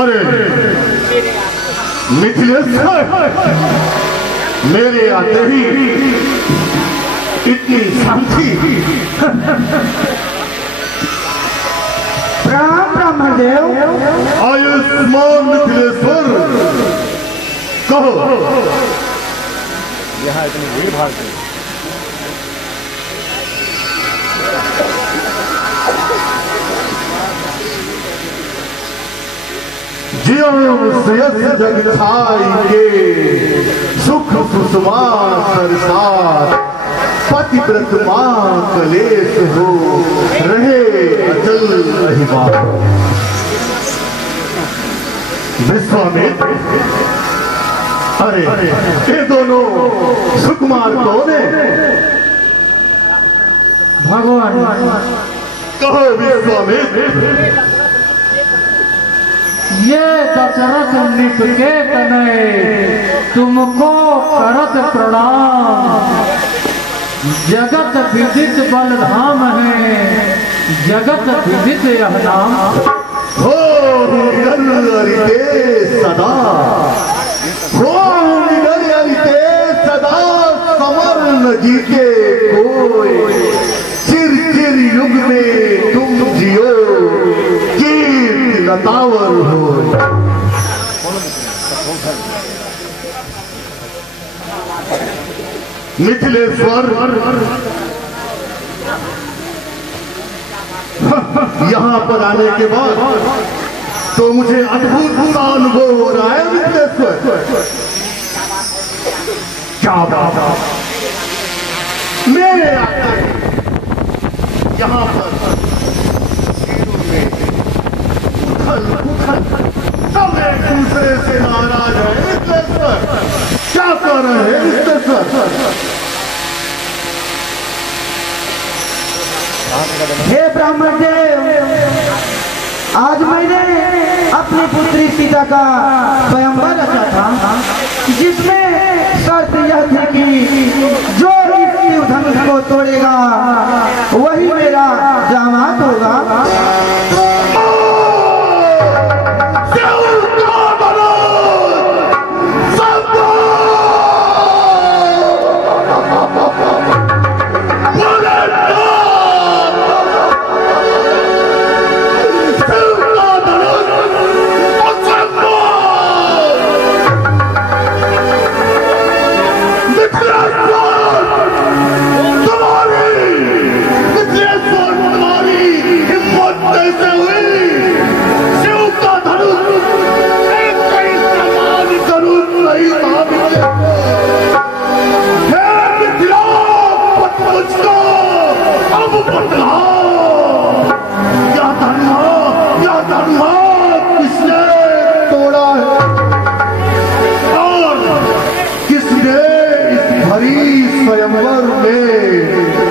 अरे मिथिलेश्वर, मेरे आते ही इतनी शांति। प्रणाम ब्रह्मदेव। आयुष्मान मिथिलेश्वर, कहो। यहाँ इतनी भीड़ भाड़ है। जियो जग छाई के सुख सुषमा सरसार, पतिव्रत मां कलेश हो रहे अचल अहिबार। विश्वामित्र, अरे ये दोनों सुकुमार कौन है? भगवान। कहो विश्वामित्र। ये दशरथ निप के तनय तुमको करत प्रणाम। जगत विदित बलधाम है, जगत विदित यह नाम। हो निगल सदा, हो निगल सदा, समर न जीते कोई। चिर चिर युग में तुम जियो, कीर्ति लतावर हो। मिथिलेश्वर, यहाँ पर आने के बाद तो मुझे अद्भुत सा अनुभव हो रहा है। मिथिलेश्वर, क्या बात, मेरे आकर यहाँ पर उथल उथल सब एक दूसरे से नाराज है। मिथिलेश्वर, क्या कर रहे हैं मिथिलेश्वर? हे ब्रह्मदेव, आज मैंने अपनी पुत्री सीता का स्वयंवर रचा था, जिसमें शर्त यह थी कि जो इस शिवधनुष को तोड़ेगा वही मेरा दामाद होगा। स्वयंवर में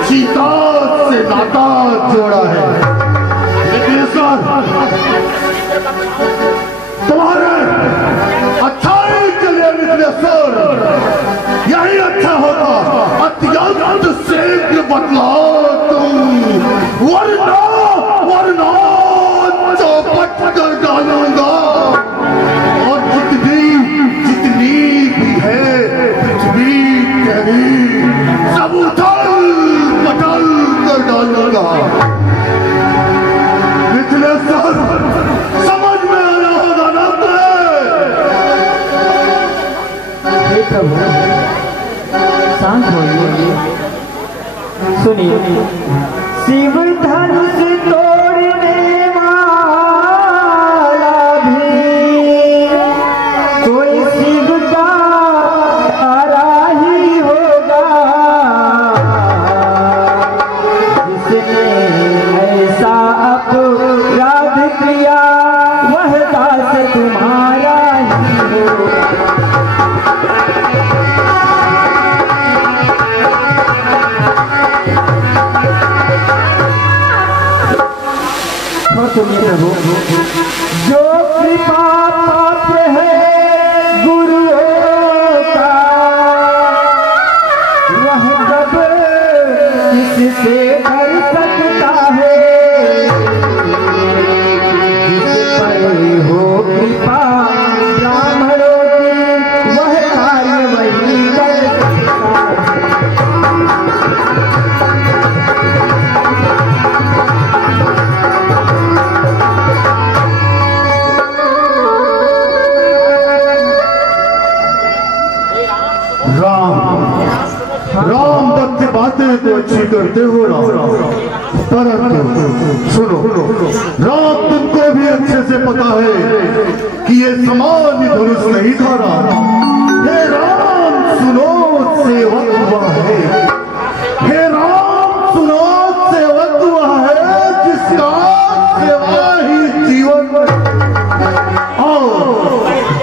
सीता से नाता जोड़ा है। तुम्हारे अच्छाई के लिए मिथिलेश्वर यही अच्छा होता, अत्यंत शीघ्र बतलाओ तुम, वरना वरना चौपट कर डालूंगा। और जितनी जितनी भी है पृथ्वी तेरी, सब उथल पटल कर डालूंगा। मिथिलेश्वर, समझ में आ रहा होगा ना तुम्हें? शांत होइए, सुनिए। शिव धनुष तोड़ने वाला भी कोई शिव का तारा ही होगा, जिसने ऐसा अपराध किया वह दास तुम्हारा ही होगा। जो कृपा पात्र है गुरुओं का, वह जब किससे कर सकता है, जिस पर हो कृपा करते हो ना, परंतु सुनो, राम तुमको भी अच्छे से पता है कि ये सामान्य धनुष नहीं था राम। हे राम सुनो, सेवक हुआ है। हे राम सुनो, सेवक हुआ है जिसका सेवा ही जीवन। और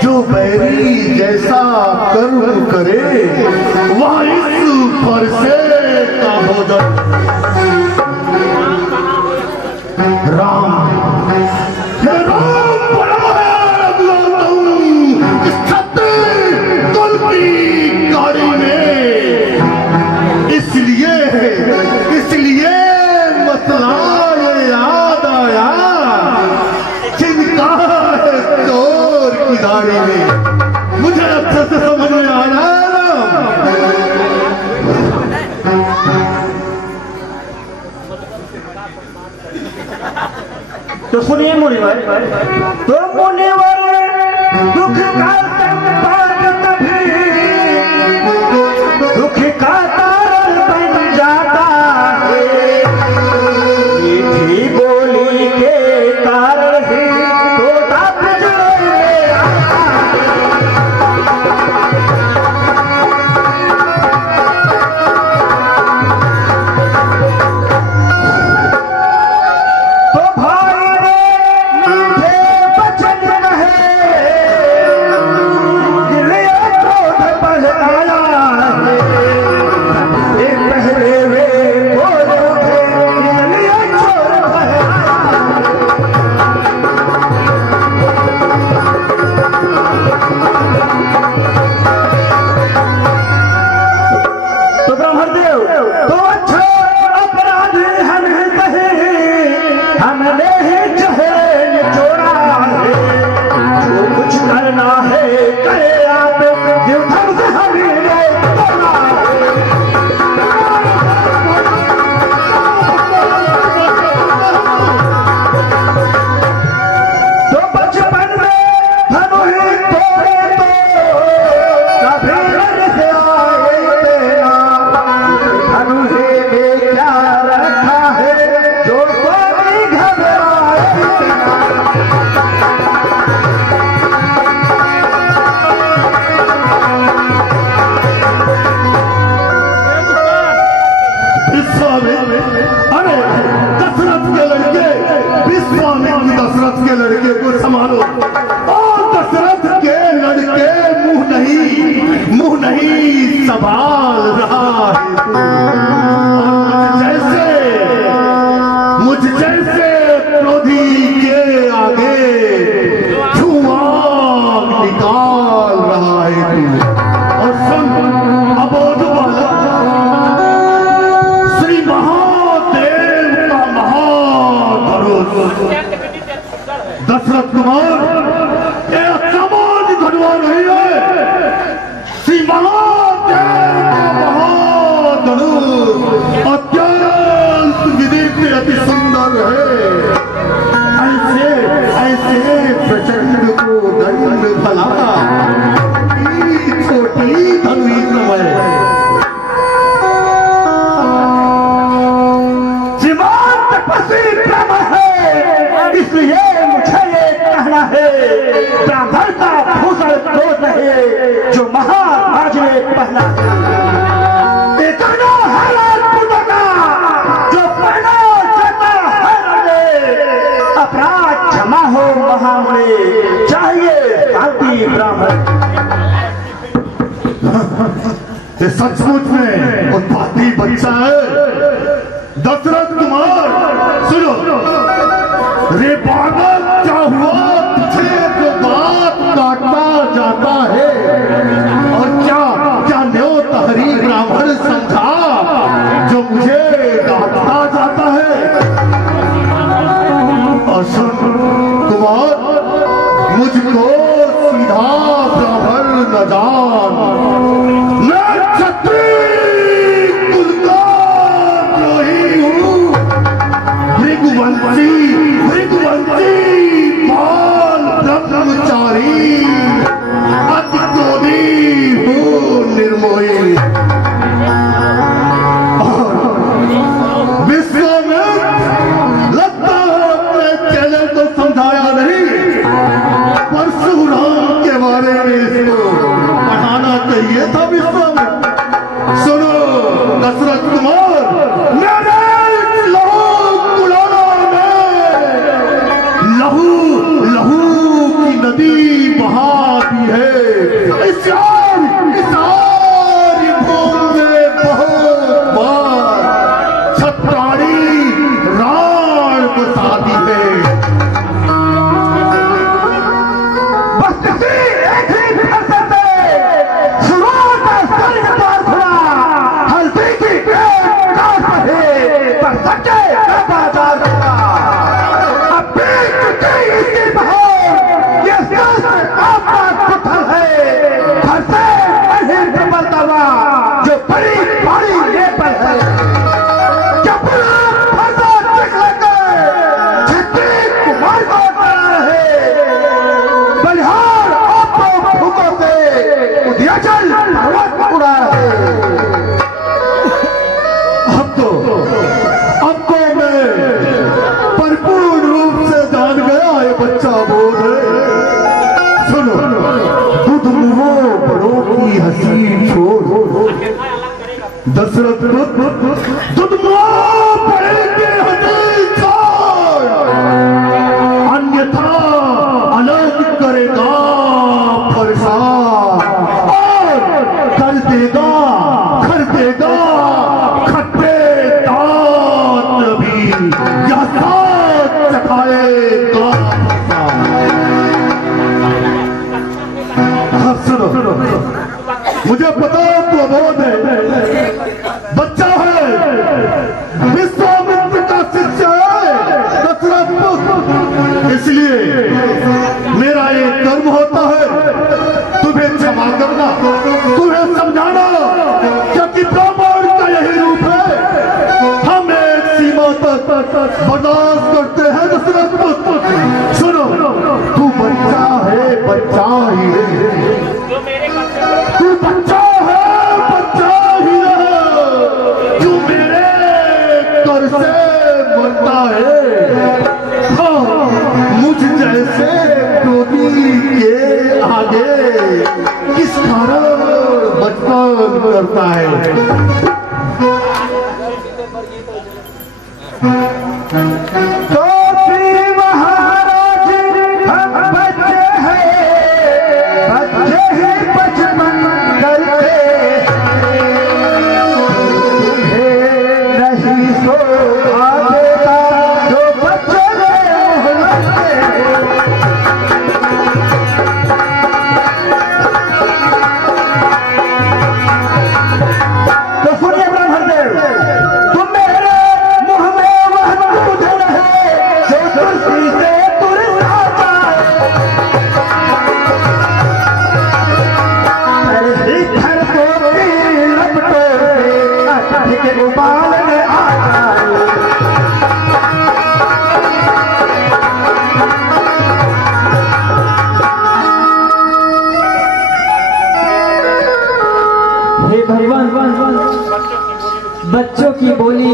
जो बैरी जैसा कर्म करे वह इस परसे का भोजन। राम बड़ा है इस छत्री कुल की गाड़ी में, इसलिए मसला ये याद आया जिनका चोर की दाढ़ी में। मुझे अच्छे से समझ में आ रहा है। तो सुनिए मुनिवर, तो मुनिवर दुख का कभी दुख का कारण बन जाता है। मीठी बोली के कारण ही तोता पिंजरे में आता दशरथ के लड़के को संभालो। और दशरथ के लड़के मुंह नहीं संभाल रहा है। मुझ जैसे क्रोधी के आगे धुआं निकाल रहा है तू। और सुन अबोध बालक, श्री महादेव का महाधनुष दशरथ कुमार ये सामान्य घटवा नहीं है। श्री महादेव का महाधनुष अत्यंत विदित अति सुंदर है। ऐसे प्रचंड को दंड भला छोटी धनुष समय जीवन तपस्वी ब्रह्म है, इसलिए मुझे ये कहना है ब्राह्मण का भूषण क्रोध है जो महाराज ने पहना जो पहना जाता है। अपराध क्षमा हो महामुनि, चाहिए शांति ब्राह्मण। ये सचमुच में उत्पाती बच्चा है। दशरथ कुमार सुनो, रे पागल क्या हुआ तुझे जो बात काटना जाता है? और क्या न्यो तहरी ब्राह्मण समझा जो मुझे डांटता जाता है? और सुन कुमार, मुझको सीधा ब्राह्मण न जान। मैं क्षत्रिय कुल का द्रोही हूँ। भृगुवंशी का बाजार था। अब बीत चुकी इसकी बहार, ये शास्त्र आपका पुत्र है। घर से नहीं निकलता हुआ जो बड़ी बड़ी लेबर है। जब फरदा निकल कर छत्तीस कुमार को डरा है, बलिहार आपको भूखों से उद्याचल पर्वत उड़ा है। अब तो मैं भरपूर रूप से जान गया ये बच्चा बोध है। सुनो, खुद मुँह बड़ों की हंसी छोड़, दशरथ खुद मुँह बड़े की हंसी छोड़, अन्यथा अलग करेगा फरसान और कर देगा या साथ चखाएगा। सुनो, मुझे पता तो अबोध है, बच्चा है, विश्वामित्र का शिष्य है दशरथ पुत्र, इसलिए मेरा ये कर्म होता है तुम्हें क्षमा करना, तुम्हें समझाना, क्योंकि ब्राह्मण का यही रूप है। हम एक सीमा तक बर्दाश्त करते हैं दशरथ पुत्र। सुनो, तू बच्चा है, बच्चा ही है, तू बच्चा है, बच्चा ही है, तू मेरे कर से मरता है। हाँ, मुझ जैसे क्रोधी के आगे किस कारण बचपन करता है। तो फिर महाराज हम बच्चे हैं, बच्चे ही बचपन करते, तुम्हें नहीं शोभा देता जो बच्चे लगते। तो सुनिए ब्राह्मण देव, तुम मेरे मुंह में उबालने आता हे भगवान, बच्चों की बोली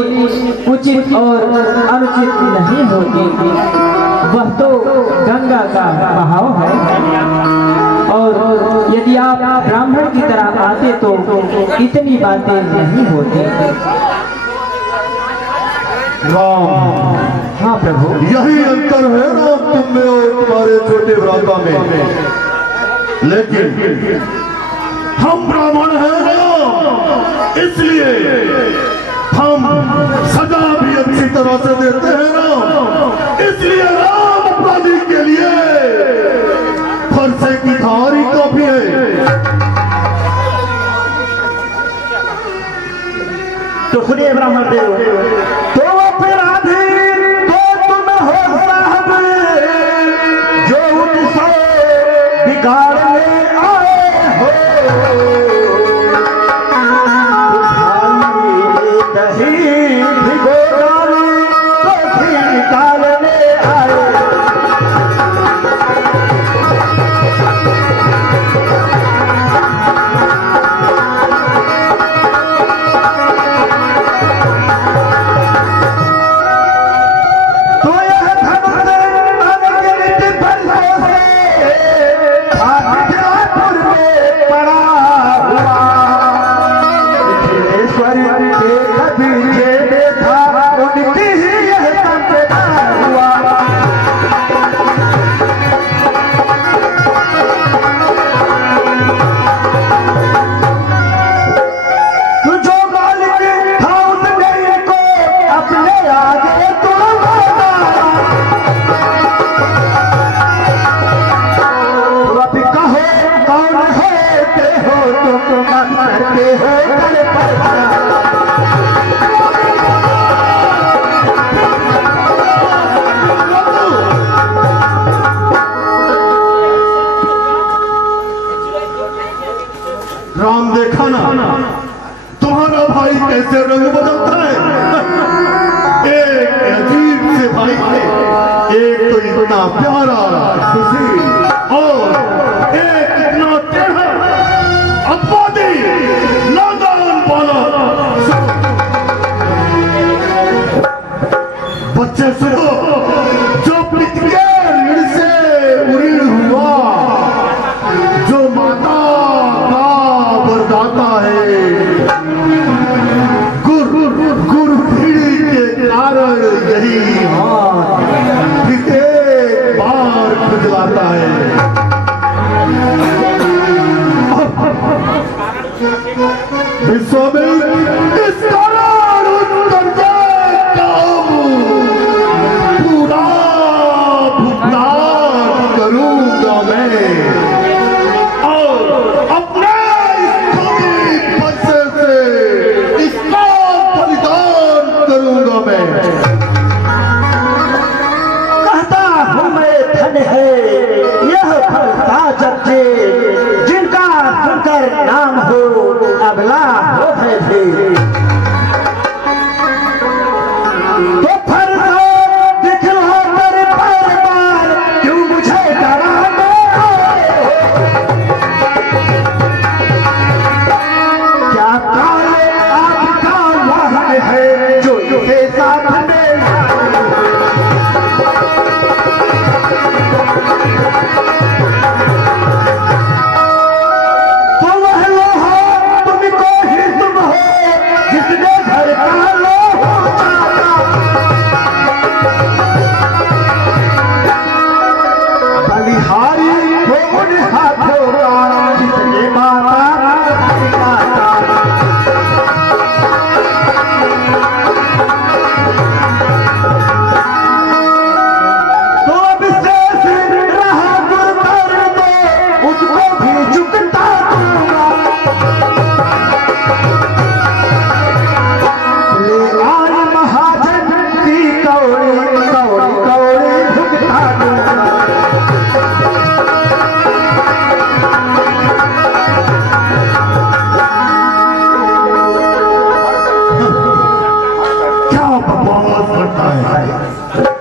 उचित और अनुचित नहीं होती। वह तो गंगा का बहाव है, और यदि आप ब्राह्मण की तरह आते तो इतनी बातें नहीं होती। राम, हाँ प्रभु, यही अंतर है ना तुम में और तुम्हारे छोटे भ्राता में। लेकिन हम ब्राह्मण हैं ना, इसलिए हम सजा भी अच्छी तरह से देते हैं ना। इसलिए राम अपराधी के लिए फरसे की थारी काफी है। तो सुनिए ब्राह्मण देव, तो अपराधी तो तुम हो साहब, जो उनसे बिगाड़ने आए हो। दही भिगो डाली तो घी निकालने आए। इतना प्यारा सुशील और एक इतना टेढ़ा अपवादी नादान वाला बच्चे सुनो, जो पितके ऋण से उऋण हुआ, जो माता का वरदाता है, गुरु भीड़ के कारण यही हाथ फिर एक बार खुजलाता है। विश्वामित्र इस कारण उत्तर पूरा भुगतान करूंगा मैं और अपने पैसे से इसका बलिदान करूंगा मैं। कहता हूँ मैं धन है यह फलता जबकि जिनका सुनकर नाम हो अगला हो है भी तो फरसा दिखला कर बार बार क्यों मुझे डराते हो? क्या काले आपका वाहन है जो इनके साथ में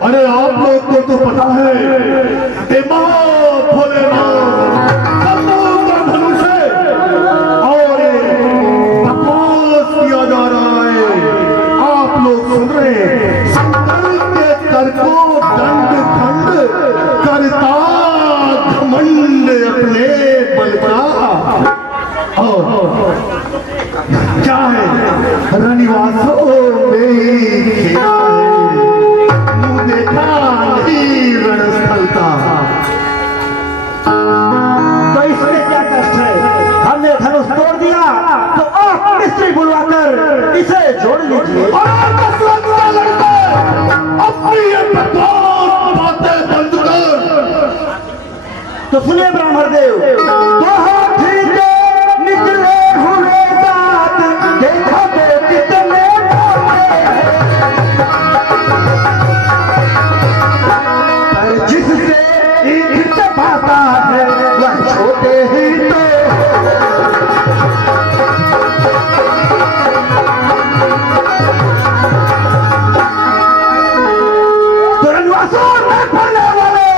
अरे आप लोग को तो पता है भोलेनाथ धनुष है और तपस्या किया जा रहा है। आप लोग सुन रहे हैं संकल्प के कर को दंड खंड करता घमंड अपने बल का और क्या है रनिवासों में खेला है, देखा नहीं रणस्थल का। तो इसमें क्या कष्ट है? हमने धनुष तोड़ दिया तो आप मिस्त्री बुलवाकर इसे जोड़ लीजिए। लड़का अपनी ये बकवास बातें बंद कर। तो सुनिए ब्राह्मण देव, बहुत निकले हुए दांत देखो तो कितने जिससे ईद पाता है वह छोटे ही तो रनवासों में पड़ने वाले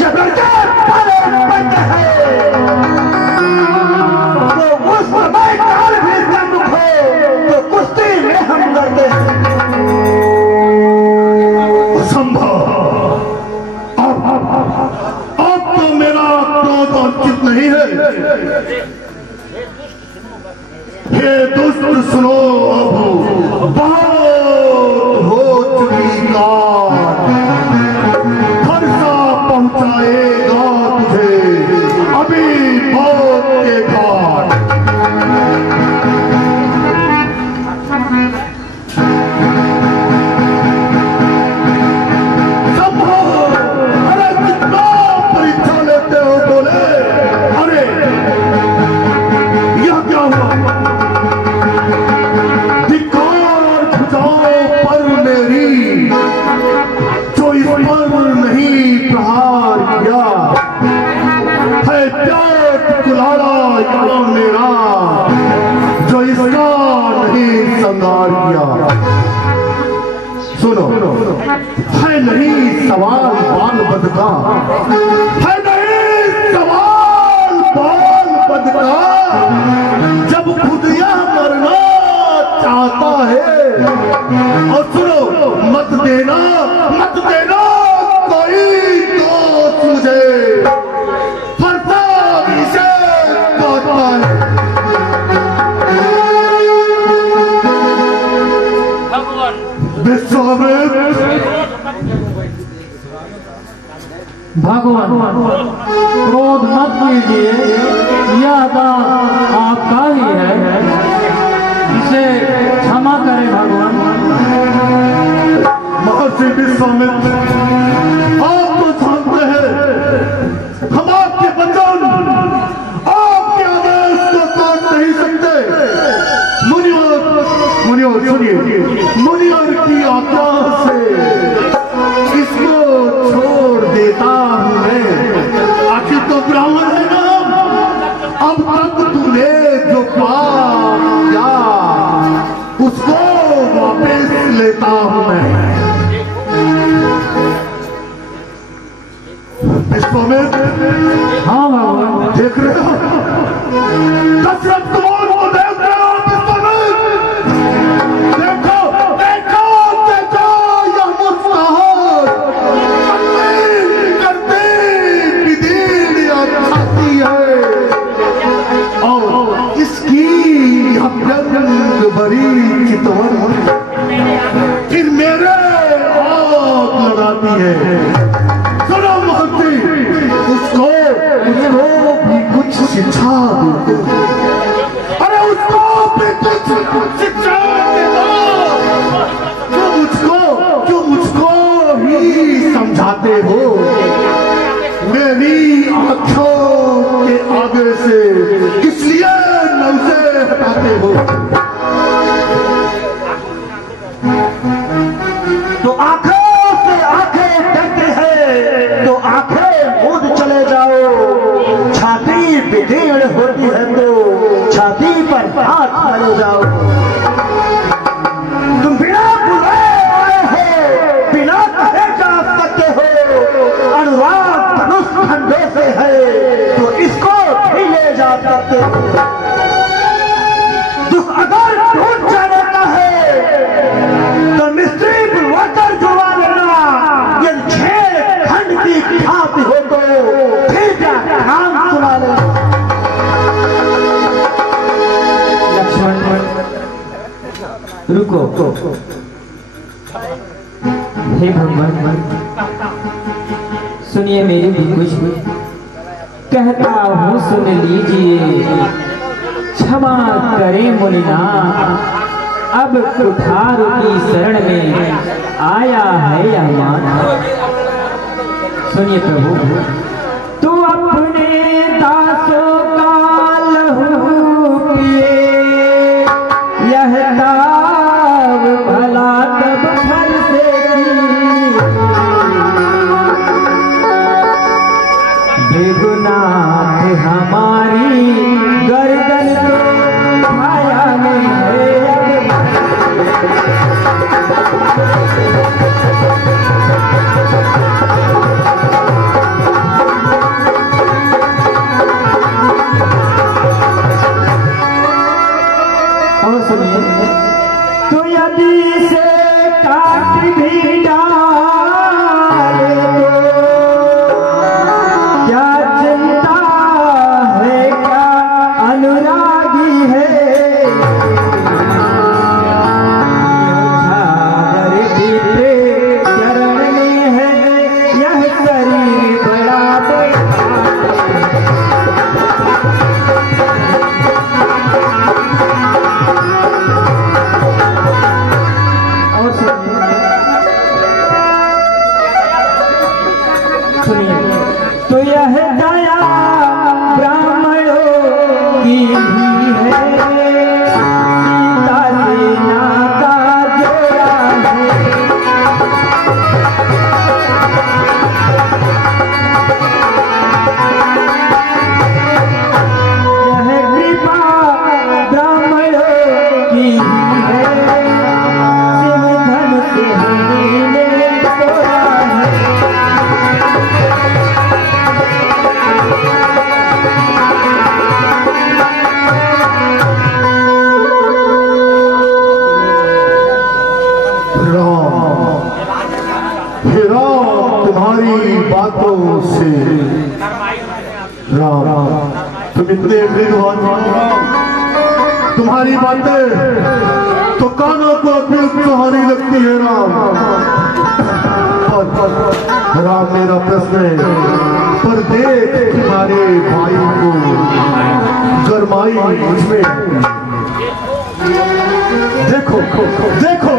जब लड़के पड़े बंद है तो उस समय काल भी सम्मुख हो तो कुश्ती में हम लड़ते हैं। अब तो मेरा क्रोध अंकित नहीं है। हे दुष्ट सुनो, अब बहुत हो चुकी बात, खर्चा पहुंचाएगा तुझे अभी मौत के घाट। मेरा जो इसका नहीं संगार किया। सुनो है नहीं सवाल बाल पद का है नहीं सवाल बाल पद का। जब खुद यह मरना चाहता है, और सुनो, मत देना कोई दोस्त मुझे, फरता इसे कहता है। भगवान क्रोध मत कीजिए, यह दान आपका ही है, इसे क्षमा करें भगवान। महर्षि विश्वामित्र, आप तो जानते हैं हम आपके वचन, आपके आदेश को तोड़ नहीं सकते। मुनिवर सुनिए, मुनिवर की आज्ञा से इसको छोड़ देता हूं मैं। आखिर तो ब्राह्मण है ना, अब तक तूने जो पाप किया उसको वापस लेता हूं मैं। विश्वामित्र, हाँ भगवान। देख रहे हो दशरथ कुमार को, देख रहे हो विश्वामित्र? देखो देखो देखो, यह मुस्कुराहट करती विधि खाती है, और इसकी व्यंग भरी चितवन फिर मेरे आग लगाती है। सुनो महर्षि, उसको भी कुछ शिक्षा दो। अरे उसको भी कुछ शिक्षा दो। जो मुझको ही समझाते हो, मेरी आंखों के आगे से किस लिए नौसे हटाते हो? तो आंखों से आंखें डरते हैं, तो आंखें मूंद चले जाओ। छाती बिगड़ होती है तो छाती पर हाथ मारे जाओ। तुम बिना बुलाए आए हो, बिना कहे जा सकते हो। अनुराग धनुष खंडे से है तो इसको भी ले जा सकते हो। दुख अगर टूट जाने का है तो मिस्त्री बुलवाकर जुड़वा लेना। यदि छेद खंड की खाती हो तो फिर क्या नाम सुना लेना। लक्ष्मण रुको, हे भगवान सुनिए मेरी भी कुछ कहता हूँ, सुन लीजिए। क्षमा करें मुनिना, अब कुठार की शरण में आया है यह मान। सुनिए प्रभु, तू अपने दासों का लहू पिए, यह दाव भला तब फल से बेगुनाह हमारी गर्दन तो छाया में है। राम तुम्हारी बातों से राम तुम इतने विद्वान तुम्हारी बातें तो कानों को अभी सुहानी लगती है राम। राम मेरा प्रश्न है पर देख तुम्हारे भाई को गरमाई मुझमें देखो देखो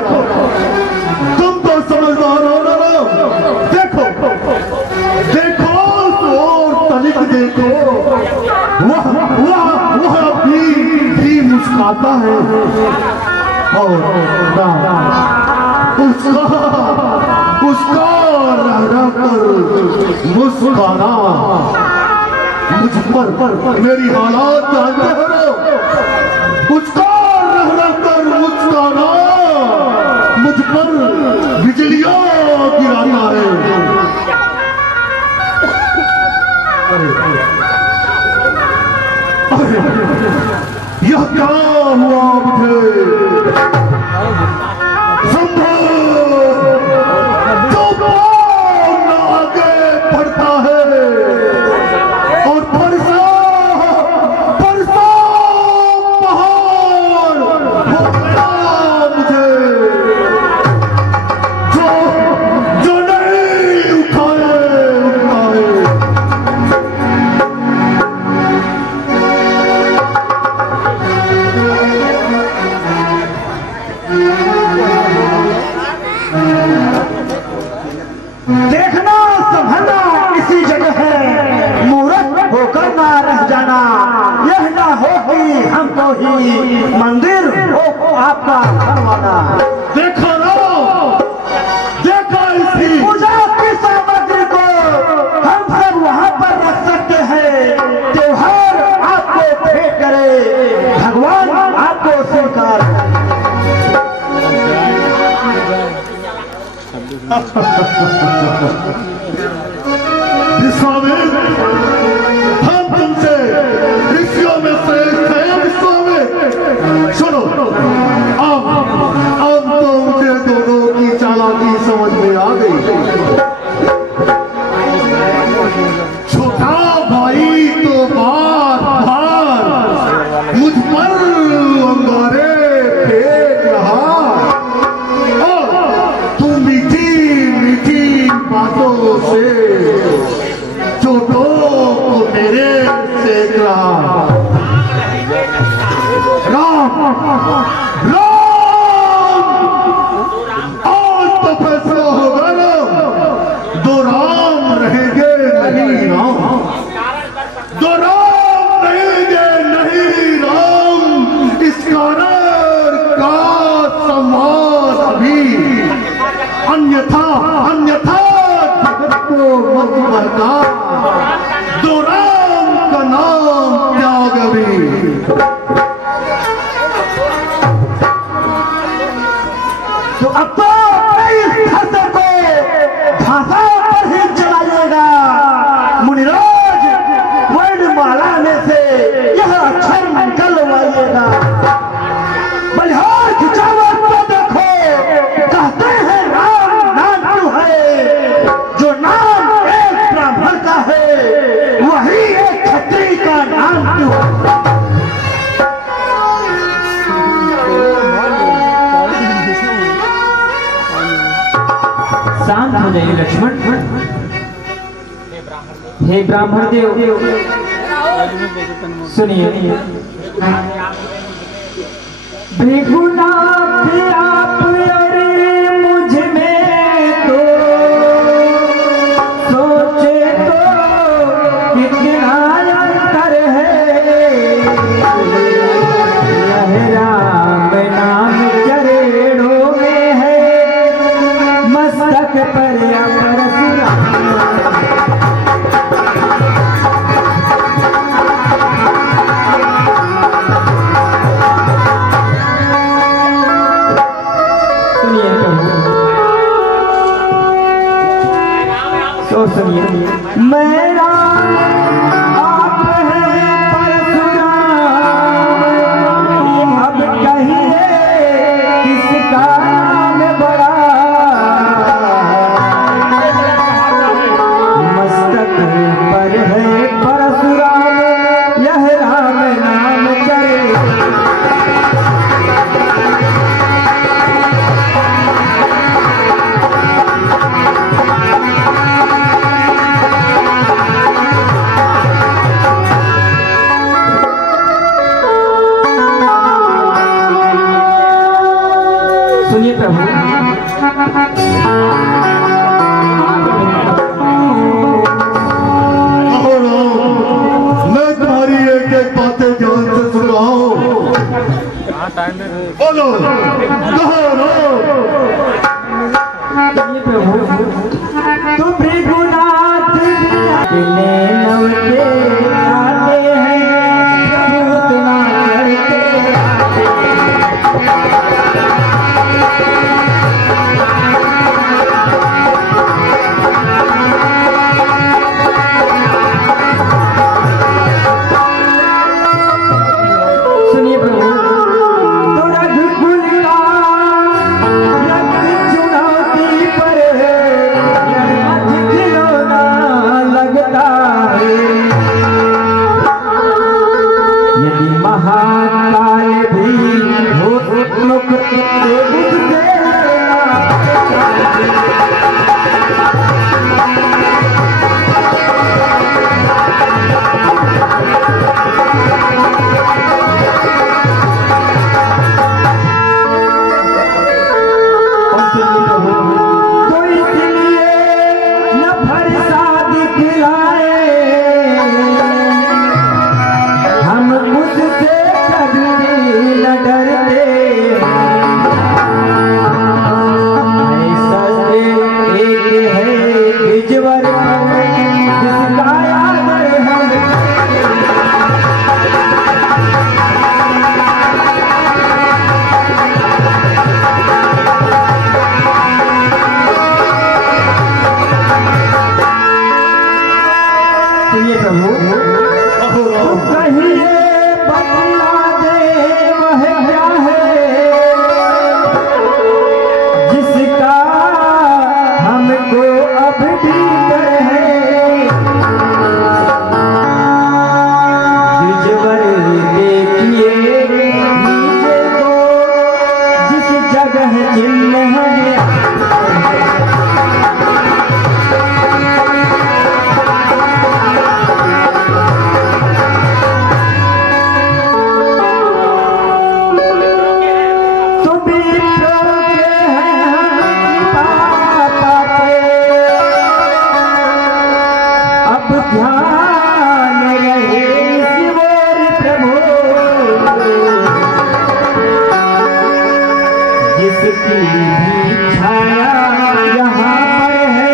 तुम तो समझदार हो ना राम। देखो देखो और तनिक देखो वह भी मुस्कुराता है और उसका रह कर मुस्कुराना मुझ पर मेरी हालात जानते हो। उसका रह कर मुस्कुराना मुझ पर बिजलियां गिराता है। यह क्या हुआ मुझे जो न आगे बढ़ता है और परसा पहाड़ हो गया मुझे जो नहीं उठाए। देखना संभलना इसी जगह है, मूर्ख होकर ना रह जाना। यह ना हो कि हमको ही मंदिर हो आपका बनवाना। देखो ना देखो इसकी पूजा की सामग्री को हम सब वहाँ पर रख सकते हैं। त्योहार आपको भेंट करे, भगवान आपको स्वीकार विश्वामित्र हम तुमसे ऋषियों में श्रेष्ठ हैं। विश्वामित्र सुनो अब तो मुझे दोनों की चालाकी समझ में आ गई। छोटा भाई तो बार बार मुझ पर अंगारे फेंक रहा और तू मीठी मीठी बातों से छोटों को मेरे सेक रहा। राम आज तो फैसला होगा ना, दो राम रहेंगे नहीं राम, दो राम रहेंगे नहीं राम। इस कारण का सम्मान अभी अन्यथा जगत को मत बहका, दो राम का नाम त्याग अभी। तो अब तो इस धरती को भाषा पर ही चलाइएगा। मुनिराज वर्णमाला में से यह अक्षर निकलवाइएगा। बलिहार खिंचावत को देखो, कहते हैं राम नाम क्यों है। जो नाम एक ब्राह्मण का है वही एक क्षत्रिय का नाम क्यों है। शांत हो जाइए लक्ष्मण। हे ब्राह्मण देव सुनिए। भृगुनाथ आप अरे मुझ में तो सोचे तो कितना अंतर है। यह राम नाम चरणों में है, मस्तक पर अमर सुनिए। मेरा आप है परशुराम, अब कहिए किसका नाम बड़ा। तू भृगुनाथ बिने नव के आते हैं प्रभु उतना करते सुनिए प्रभु तो रघुकुल का रक्त चुनौती पर मत खिलौना लगता है यदि महाकाल भी हो मुख तो बुझते तो इसलिए न फरसा दिखलाए हम उससे कभी न डरते ऐसा एक है ईश्वर जिसका आदर हम सुनिए प्रभु तो कहिए बतला दे वह क्या है जिसका हमको अब भी डर है गिरजवर देखिए नीचे को जिस जगह चिन्ह है तो विप्रो के हैं हम पाते अब ध्यान रहे शिवोर प्रभु जिसकी भी छाया यहाँ पर है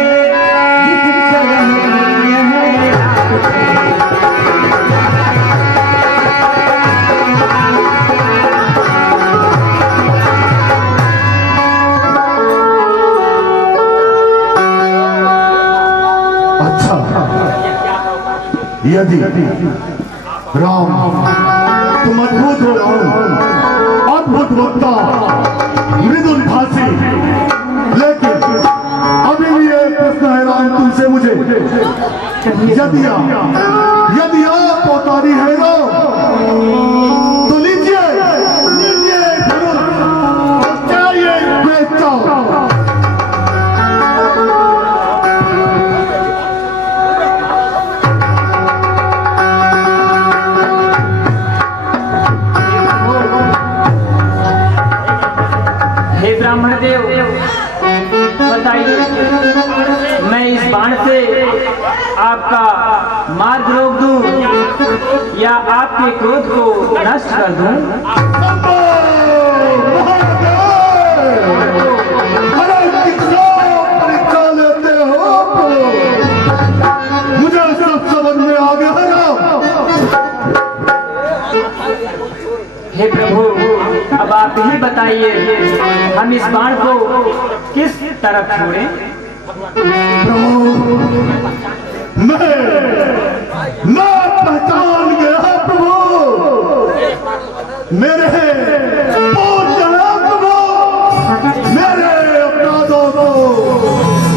जिस जगह है अच्छा, यदि राम तुम अद्भुत हो राम, अद्भुत वक्ता, मृदुल भाषी, लेकिन अभी भी एक प्रश्न है राम तुमसे मुझे, यदि आप अवतारी है राम तो लीजिए धनुष, क्या ये बेचता हे ब्राह्मण देव बताइए मैं इस बाण से आपका मार्ग रोक दूं या आपके क्रोध को नष्ट कर दूं? अरे कितना परीक्षा लेते हो, मुझे सब समझ में आ गया है ना। हे प्रभु अब आप ही बताइए हम इस बाण को किस तरफ छोड़ें? प्रभु मैं पहचान गया प्रभु, मेरे पूछ है प्रभु, मेरे अपराधों को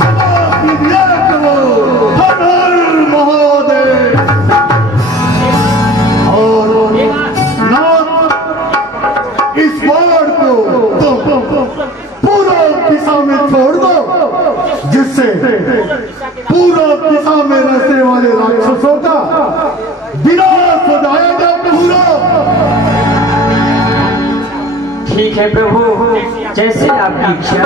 माफ कीजिए प्रभु, हर हर महादेव। और नाथ इस बाण को पूर्व दिशा में छोड़ दो, जिससे पूर्व दिशा में रहने वाले राक्षसों का विनाश हो जाएगा पूरा। ठीक है प्रभु, जैसे आपकी इच्छा।